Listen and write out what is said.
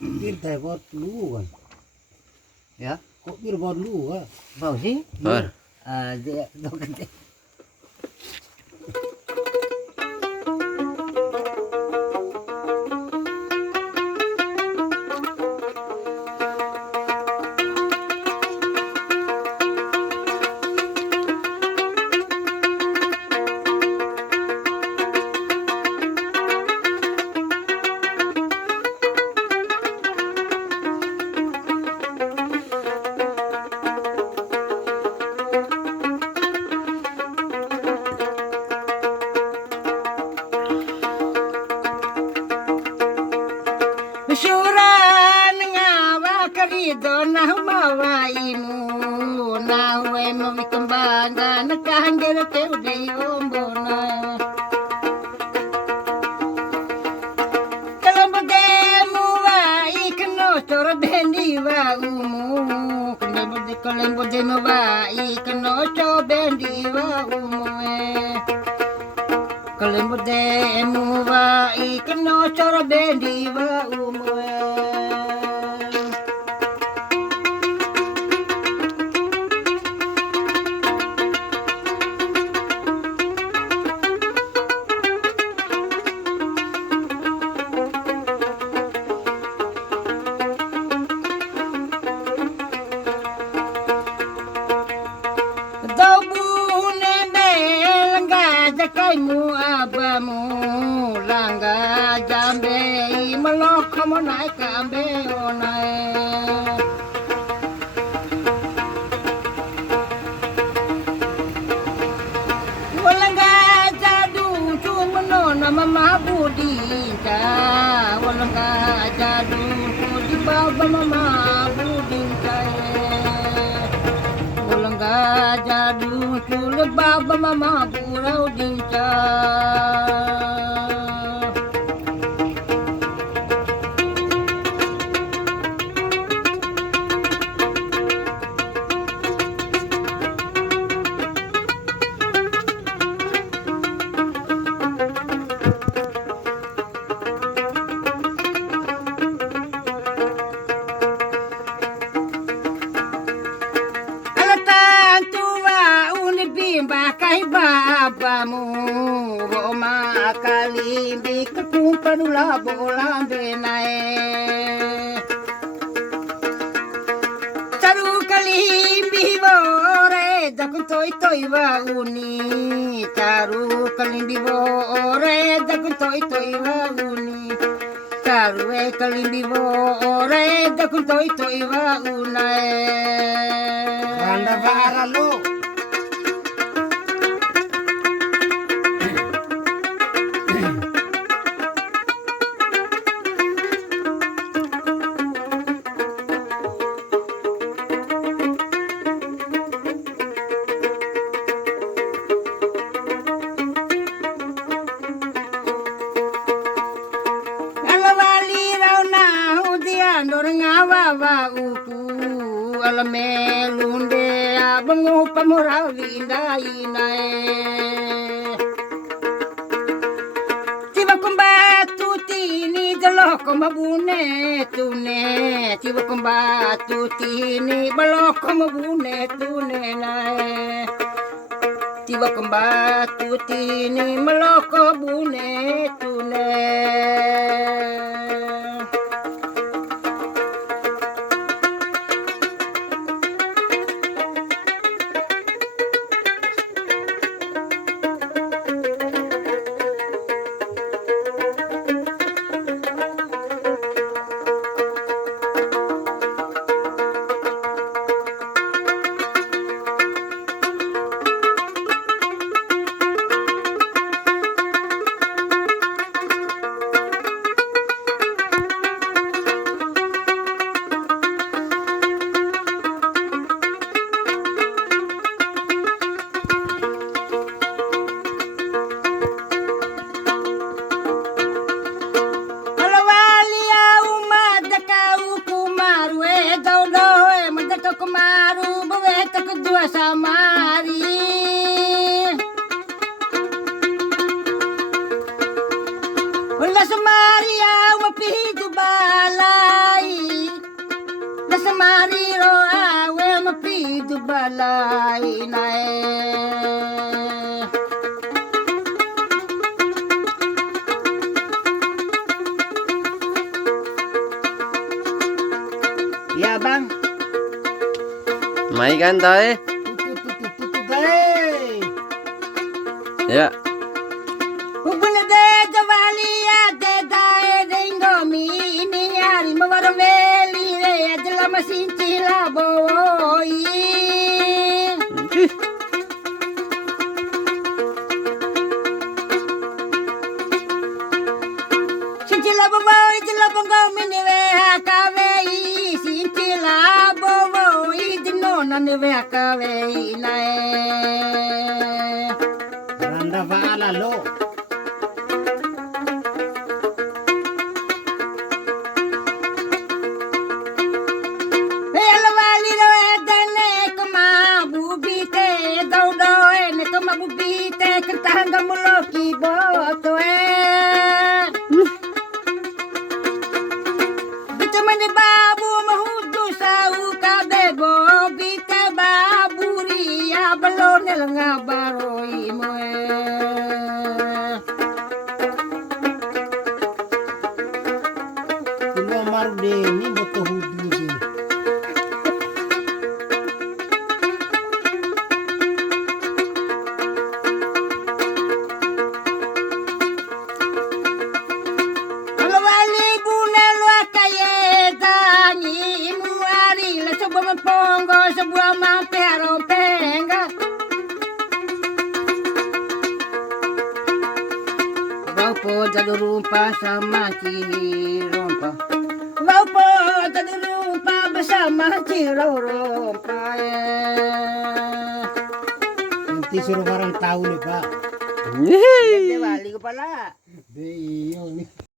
Bir tay bot lu kan. Ya, Kok bir bot lu kan? bau sih. Bar. Dia tahu kan. Suran ngawa karido nah mawaimu nah we mami kembangga nakangger teu dei ombona kalau bedemu wa ikno coro bendi wa umu kalau bedemu wa ikno coro bendi wa umu kalau bedemu wa ikno coro bendi wa umu mu abamu langga jambe melok kamu naik ke ambe onai walangga jadu cuma nona mama budinka walangga jadu di baba mama budinka walangga jadu kule baba mama burau dinka bakai babamu oma kali di kekumpan ula bola benae taru kali bibore dakun toy toy wa uni taru kali bibore dakun toy toy wa uni taru kali bibore dakun toy toy wa unae Randa bara lu. Ngawa uku alamelunde abangu pamurau linda inae tiba kumbatu tini jaloko mabune tune tiba kumbatu tini baloko mabune tune nae tiba kumbatu tini maloko bune tune Ya bang. Mai kan tae? Ya. Hubungan de jawali ya de dae de indomini ari mawarveli re ajla masinchila boy. Sinchila boy jla bongo mini ve hakave sinchila boy dino nani ve hakave nae. Randa baala lo. Bubite kentanga muloki boto bita mani babu mahudu sau kabebo bita baburi ya balonel ngabaroi moe Kulo marude ni boto hudu ni. Pongo sebuah mampero penga Baupo jadi rumpa sama cirompa Baupo jadi rumpa bersama cirompa Nanti suruh orang tahu nih Pak. Yeay. Dia balik kepala Deh iya nih.